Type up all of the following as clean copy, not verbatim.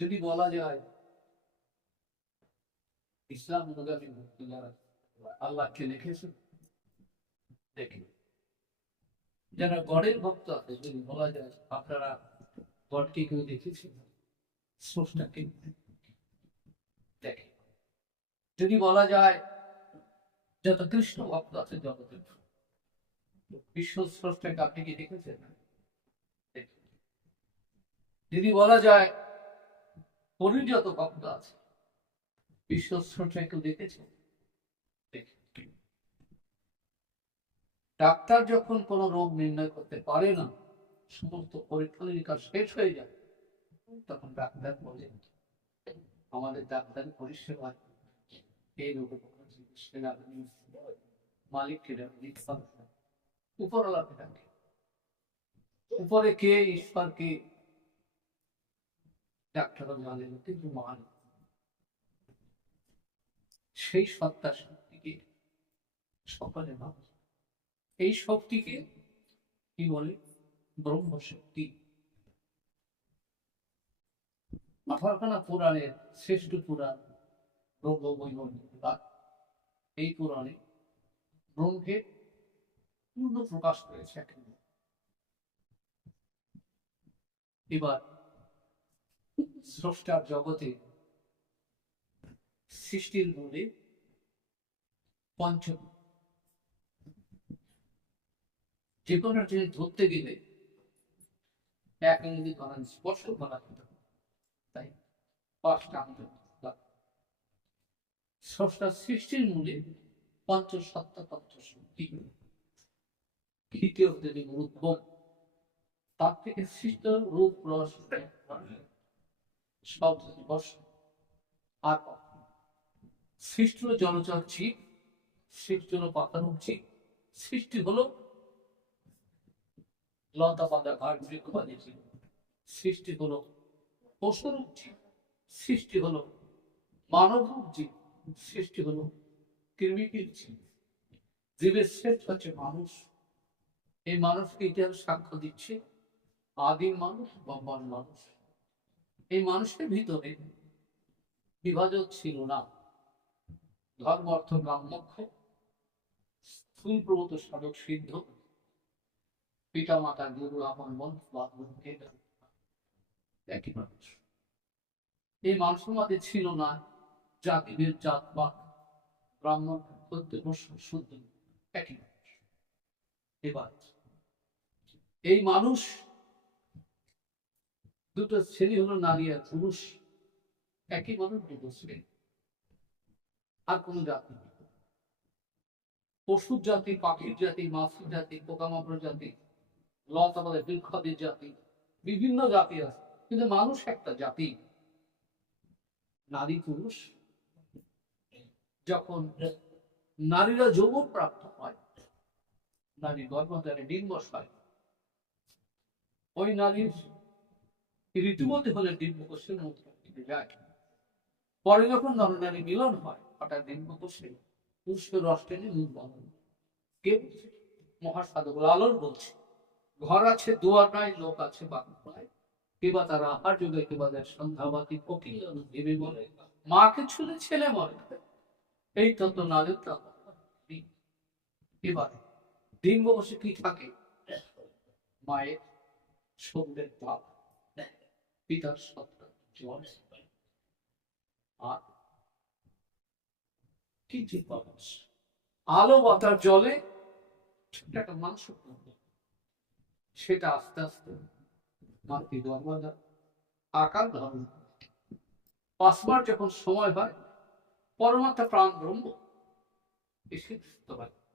যদি বলা যায় ইসলাম অনুগামী ভক্ত যারা আল্লাহকে লিখেছে, দেখে যারা গডের ভক্ত আছে, যদি বলা যায় আপনারা গডকে কেউ দেখেছেন, স্রষ্টাকে দেখে। যদি বলা যায় যত কৃষ্ণ ভক্ত আছে জগতের, বিশ্ব স্রষ্টাকে আপনি কি দেখেছেন? যদি বলা যায় পরির যত ভক্ত আছে, বিশ্ব স্রষ্টাকে কেউ দেখেছেন? ডাক্তার যখন কোনো রোগ নির্ণয় করতে পারে না, সমস্ত পরীক্ষা নিরীক্ষা শেষ হয়ে যায়, তখন ডাক্তার বলে আমাদের ডাক্তারি পরিষেবা এই রোগের মালিককে উপরওয়ালাকে ডাকে। উপরে কে? ঈশ্বর কে? ডাক্তার জানে না, কিন্তু মান সেই সত্তা শক্তিকে সকলে ভাবে। এই শক্তিকে কি বলে? ব্রহ্ম শক্তি। আঠারোখানা পুরাণের শ্রেষ্ঠ পুরাণ ব্রহ্মবৈবর্ত, এই পুরাণে ব্রহ্মের পূর্ণ প্রকাশ করেছে। এবার স্রষ্টার জগতে সৃষ্টির মূলে পঞ্চম, যে কোনো জিনিস ধরতে গেলে এক ইংরেজি করা স্পর্শ করা যেত, তাই পাঁচটা স্রষ্টার সৃষ্টির মূলে পঞ্চসত্তা শক্তি। তৃতীয় যদি উদ্ভব, তার থেকে সৃষ্ট রূপ রস সব আর সৃষ্টি হলো জলচর জীব, সৃষ্টি হলো পাতারূপ জীব, সৃষ্টি হলো লতা পাতা ঘাট বৃক্ষবাদী জীব, সৃষ্টি হলো পশুরূপ জীব, সৃষ্টি হলো মানবরূপ জীব, সৃষ্টি হলো কৃমিকীর জীব। জীবের শ্রেষ্ঠ হচ্ছে মানুষ। এই মানুষকে ইতিহাস সাক্ষ্য দিচ্ছে আদিম মানুষ বা বন মানুষ। এই মানুষের ভিতরে বিভাজন ছিল না। ধর্ম, অর্থ, কাম, মোক্ষ, স্থূল প্রভূত সাধক সিদ্ধ, পিতা মাতা গুরু আপন বন্ধু একই মানুষ। এই মানুষের মধ্যে ছিল না জাতিভেদ, জাতপাত, ব্রাহ্মণ, শুদ্ধ, একই মানুষ। এবার এই মানুষ দুটো শ্রেণী হলো নারী আর পুরুষ, একই মানুষ দুটো শ্রেণী, আর কোন জাতি নেই। পশুর জাতি, পাখির জাতি, মাছের জাতি, পোকামাকড় জাতি, লতা পাতা বৃক্ষাদির জাতি, বিভিন্ন জাতি আছে, কিন্তু মানুষ একটা জাতি। নারী পুরুষ। যখন নারীরা যৌবন প্রাপ্ত হয়, নারী গর্ভধারণে ডিম্বস হয়, ওই নারীর ঋতুমতি হলে ডিম্বকোষের মধ্যে যায়। পরে যখন নরনারী মিলন হয়, হঠাৎ ডিম্বকোষে পুরুষকে রস টেনে মুখ বন্ধ। কে বলছে? মহাসাধক লালন বলছে, ঘর আছে দুয়ার নাই, লোক আছে বাকি নাই, কেবা তারা আহার যুগে কেবা দেয় সন্ধ্যাবাতি কোকিল ভেবে বলে, মাকে ছুলে ছেলে মরে। এই তত্ত্ব নারীর। এবার ডিম্বকোষে কি থাকে? মায়ের শব্দের তাপ, পিতার সত্তা জল, আর কি মানুষ আলো বাতার জলে একটা মাংস, সেটা আস্তে আস্তে মাতৃ গর্ভাধার আকার ধারণ। 5 মাস যখন সময় হয়, পরমাত্মা প্রাণ ব্রহ্ম এসে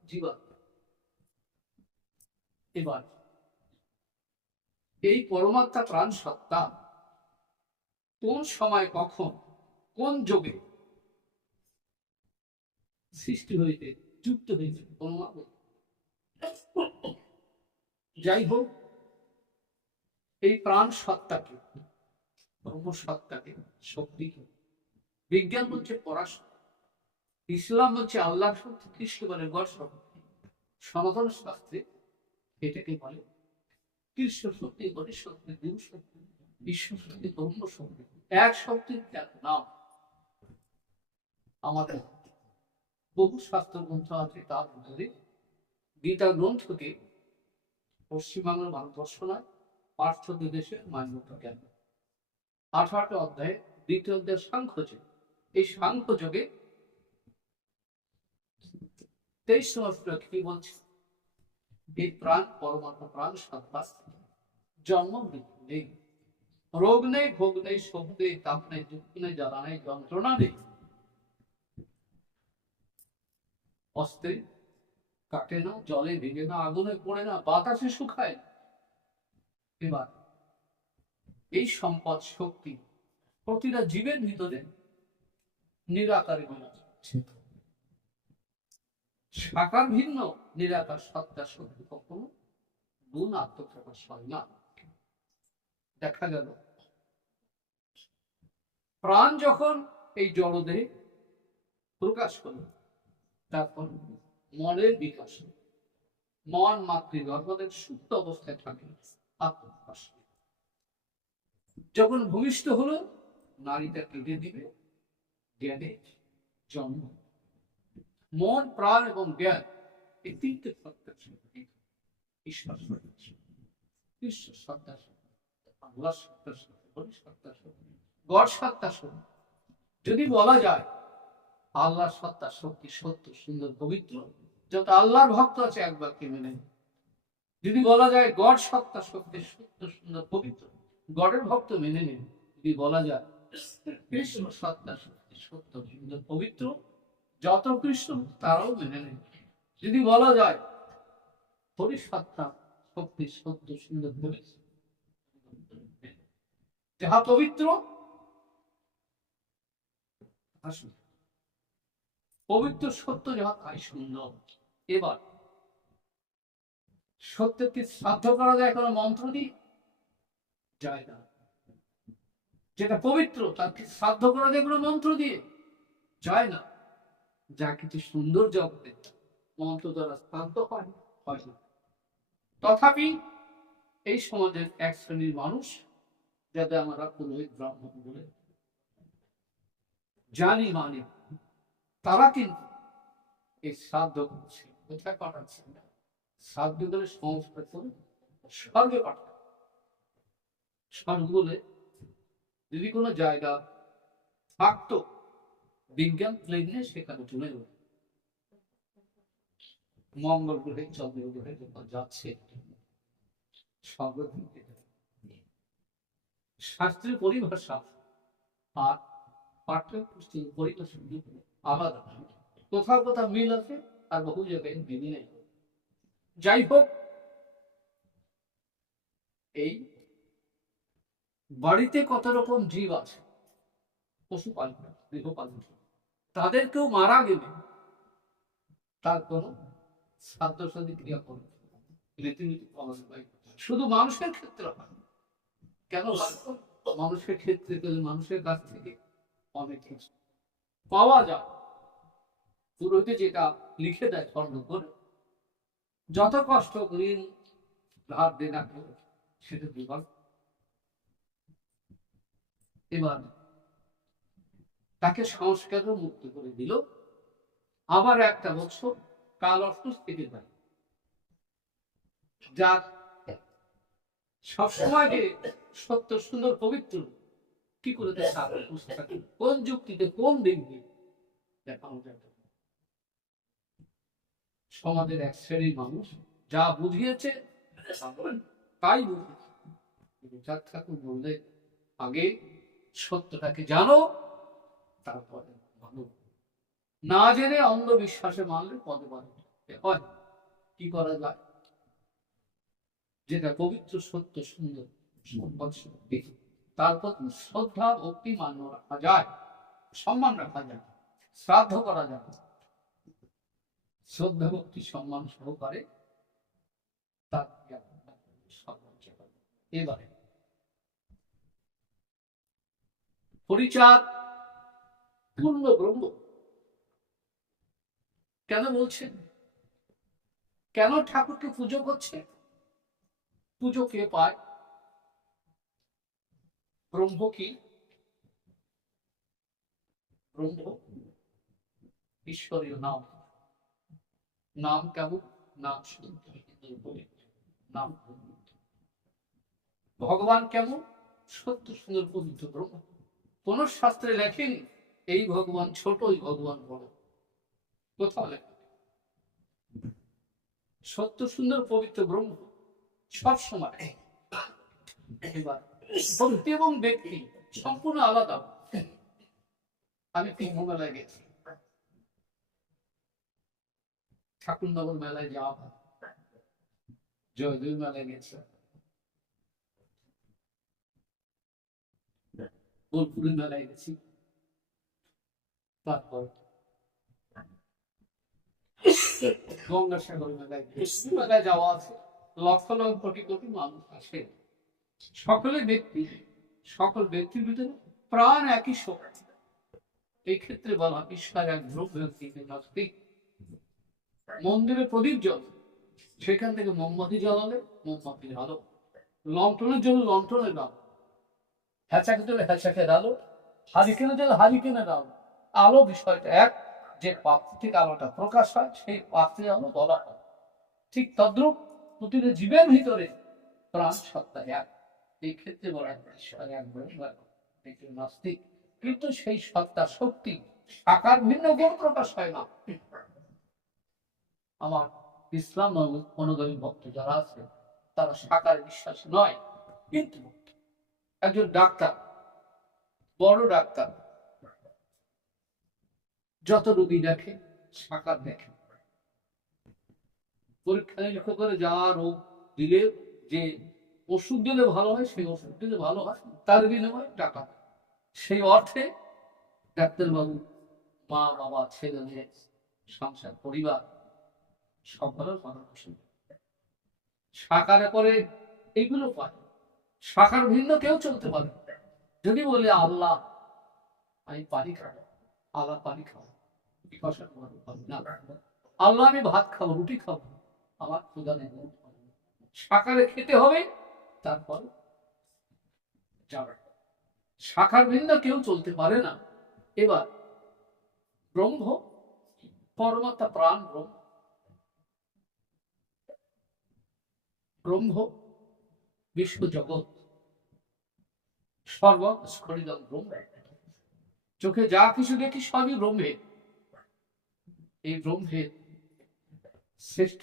জীবাত্মা। এবার এই পরমাত্মা প্রাণ সত্তা কোন সময়, কখন, কোন যোগে সৃষ্টি হইতে যুক্ত হয়েছে পরমাত্মা। যাই হোক, এই প্রাণ সত্তাকে, ব্রহ্ম সত্তাকে, শক্তিকে বিজ্ঞান বলছে পরাশক্তি, ইসলাম বলছে আল্লাহ শক্তি, খ্রিস্ট বলে গড় শক্তি, সনাতন শাস্ত্রে এটাকে বলে কৃষ্ণ শক্তি, গণেশ শক্তি, দেব শক্তি, ঈশ্বর শক্তি অন্য শক্তি, এক শক্তির এক নাম। আমাদের বহু শাস্ত্র গ্রন্থ আছে, তার ভিতরে গীতা গ্রন্থকে পশ্চিমবাংলার ভারতবর্ষ নয়, পাশ্চাত্য দেশের মান্যতা জ্ঞান। 18 অধ্যায়ে দ্বিতীয় অধ্যায় সাংখ্যযোগ। এই সাংখ্যযোগে 23 নম্বর শ্লোকে কি বলছে? এই প্রাণ, পরমাত্মা প্রাণ সত্তা, জন্ম মৃত্যু নেই, রোগ নেই, ভোগ নেই, শোক নেই, তাপ নেই, দুঃখ নেই, জ্বালা নেই, যন্ত্রণা নেই, অস্ত্রে কাটে না, জলে ভিজে না, আগুনে পড়ে না, বাতাসে শুকায়। এবার এই সম্পদ শক্তি প্রতিটা জীবের ভিতরে নিরাকারে বিরাজ করছে। সাকার ভিন্ন নিরাকার সত্তা শক্তি কখনো গুণ আত্মপ্রকাশ হয় না। দেখা গেল প্রাণ যখন এই জড়দেহে প্রকাশ করল, তারপর মনের বিকাশ, মন মাতৃগর্ভের সুপ্ত অবস্থায় থাকে, আত্মপ্রকাশ। যখন ভূমিষ্ঠ হলো, নারীটা কেটে দিবে, জ্ঞানে জন্ম। মন, প্রাণ এবং জ্ঞান, এই তিনটে সত্তার শক্তি। ঈশ্বর ঈশ্বর সত্তার শক্তি, আল্লাহ সত্তার শক্তি, হরি সত্তার শক্তি, গড সত্তার শক্তি। যদি বলা যায় আল্লাহ সত্তার শক্তি সত্য, সুন্দর, পবিত্র, যত আল্লাহর ভক্ত আছে একবার কে মেনে। যদি বলা যায় গড সত্তার শক্তি সত্য, সুন্দর, পবিত্র, গডের ভক্ত মেনে নিন। যদি বলা যায় কৃষ্ণ সত্তার শক্তি সত্য, সুন্দর, পবিত্র, যত কৃষ্ণ তারাও মেনে নেন। যদি বলা যায় হরি সত্তা শক্তি সত্য, সুন্দর, পবিত্র, যাহা পবিত্র পবিত্র, সত্য যাহা তাই সুন্দর। এবার সত্যকে সাধ্য করা যায় কোনো মন্ত্র দিয়ে? যায় না। যেটা পবিত্র তাকে সাধ্য করা যায় কোনো মন্ত্র দিয়ে? যায় না। যা কিছু সুন্দর জগতে মন্ত্র দ্বারা শান্ত হয় না। তথাপি এই সমাজের এক শ্রেণীর মানুষ, যাতে আমরা পুরোহিত ব্রাহ্মণ বলে জানি মানি, তারা কিন্তু এই শ্রাদ্ধ করছে। কোথায় পাঠাচ্ছে? শ্রাদ্ধ করে সংস্কার করে স্বর্গে পাঠায়। স্বর্গ বলে যদি কোনো জায়গা থাকতো, বিজ্ঞান প্লেনে সেখানে চলে গেল। মঙ্গল গ্রহে, চন্দ্র গ্রহে যখন যাচ্ছে, শাস্ত্রের পরিভাষা আর পাঠ্যপুস্তকের পরিভাষা আলাদা। কোথাও কোথাও মিল আছে, আর বহু জায়গায় মিল নেই। যাই হোক, এই বাড়িতে কত রকম জীব আছে, পশুপালন, গৃহপালন, তাদেরকেও মারা গেলে তার কোন শ্রাদ্ধ সাদী ক্রিয়া করে রীতিনীতি পালন হয়। শুধু মানুষের ক্ষেত্রে হয়। কেন? মানুষের ক্ষেত্রে মানুষের কাছ থেকে অনেক কিছু পাওয়া যায়। পুরোহিতে যেটা লিখে দেয় স্বর্ণ করে, যত কষ্ট ঋণ ধার দেনা করে সেটা বিভাগ। এবার তাকে সংস্কারও মুক্ত করে দিল। আবার একটা বছর কাল অসুস্থ থেকে যায়, যার সবসময় যে সত্য, সুন্দর, পবিত্র, কি করে কোন যুক্তিতে, কোন দিক দিয়ে দেখানো যায়? সমাজের এক শ্রেণীর মানুষ যা বুঝিয়েছে তাই বুঝিয়েছে। ঠাকুর বললে আগে সত্যটাকে জানো, তারপরে ভালো। না জেনে অন্ধবিশ্বাসে মানলে পদে পদে হয়। কি করা যায়? যেটা পবিত্র, সত্য, সুন্দর, তার প্রতি শ্রদ্ধা ভক্তি মান্য রাখা যায়, সম্মান রাখা যায়, শ্রাদ্ধ করা যায়, শ্রদ্ধা ভক্তি সম্মান সহকারে তার এবারে পরিচার পূর্ণ ব্রহ্ম কেন বলছেন? কেন ঠাকুরকে পুজো করছে? পুজো কে পায়? ব্রহ্ম কি? ব্রহ্ম ঈশ্বরীয় নাম। নাম কেমন? নাম শুদ্ধ, নাম। ভগবান কেমন? সত্য সুন্দর পবিত্র ব্রহ্ম। কোন শাস্ত্রে লেখেনি এই ভগবান ছোট, ওই ভগবান বড়, কোথাও লেখা। সত্য সুন্দর পবিত্র ব্রহ্ম সব সময়। এবার ভক্তি এবং ব্যক্তি সম্পূর্ণ আলাদা। আমি কুম্ভ মেলায় গেছি, ঠাকুরনগর মেলায় যাওয়া হয়, জয়দেব মেলায় গেছে, বোলপুরের মেলায় গেছি, তারপর গঙ্গাসাগর মেলায় গেছি। মেলায় যাওয়া আছে, লক্ষ লক্ষ কোটি কোটি মানুষ আসে। সকল ব্যক্তির ভিতরে প্রাণ একই শক্তি। এই ক্ষেত্রে বলা ঈশ্বর এক ব্রহ্ম, নাস্তিক। মন্দিরে প্রদীপ জ্বল, সেখান থেকে মোমবাতি জ্বালালে মোমবাতির আলো, লণ্ঠনের জন্য লণ্ঠনের আলো, হ্যাচাকে জন্য হ্যাচাকের আলো, হারিকেনের জন্য হারিকেনের আলো। আলো বিষয়টা এক, যে পাত্র থেকে আলোটা প্রকাশ হয় সেই পাত্রের আলো বলা হয়। ঠিক তদ্রূপ প্রতিটি জীবের ভিতরে প্রাণ সত্তা এক। এই ক্ষেত্রে বলা হয় ঈশ্বর এক ব্রহ্ম, নাস্তিক। কিন্তু সেই সত্তা শক্তি সাকার ভিন্ন গুণ প্রকাশ হয় না। আমার ইসলাম অনুগামী ভক্ত যারা আছে তারা সাকারে বিশ্বাস নয়। কিন্তু একজন ডাক্তার, বড় ডাক্তার, যত রোগী দেখে সাকার দেখে, পরীক্ষা নিরীক্ষা করে যা রোগ দিলে, যে ওষুধ দিলে ভালো হয়, সেই ওষুধ দিলে ভালো হয়, তার বিনিময়ে টাকা। সেই অর্থে ডাক্তারবাবু, মা বাবা, ছেলে মেয়ে, সংসার, পরিবার সকলের পালন সাকারে করে এইগুলো পায়। সাকার ভিন্ন কেউ চলতে পারে। যদি বলে আল্লাহ আমি পানি খাবো, আল্লাহ পানি খাবো, আল্লাহ আমি ভাত খাবো, রুটি খাবো, আমার ক্ষুধা নেই, সাকারে খেতে হবে, তারপর যাবে। শাখার ভিন্ন কেউ চলতে পারে না। এবার ব্রহ্ম, পরমাত্মা, প্রাণ ব্রহ্ম, ব্রহ্ম বিশ্ব জগৎ সর্বস্খলিত ব্রহ্ম। চোখে যা কিছু দেখি সবই ব্রহ্মের। এই ব্রহ্মের শ্রেষ্ঠ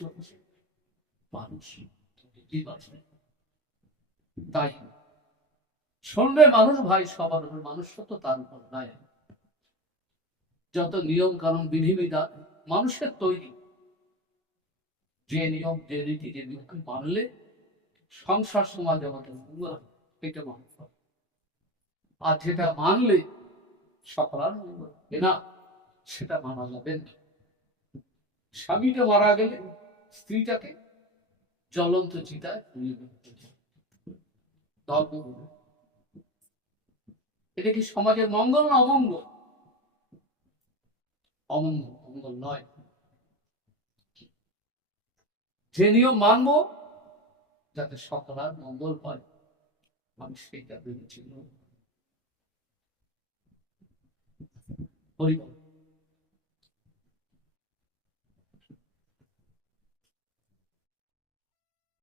মানুষ, তাই শুনবে মানুষ ভাই, সবার উপর মানুষ তো তার উপর নাই। যত নিয়ম কানুন বিধিবিধান মানুষের তৈরি, যে নিয়ম যে রীতি যে নিয়মকে মানলে সংসার সমাজ জগতের মঙ্গল, এটা মানুষ। আর যেটা মানলে সকলার মঙ্গল না, সেটা মানা যাবে না। স্বামীটা মারা গেলে স্ত্রীটাকে জ্বলন্ত চিতায় এটা কি সমাজের মঙ্গল না অমঙ্গল? অমঙ্গল, মঙ্গল নয়। যে নিয়ম মানবো যাতে সকলার মঙ্গল হয়, আমি সেইটা ভেবেছি। হরিবল।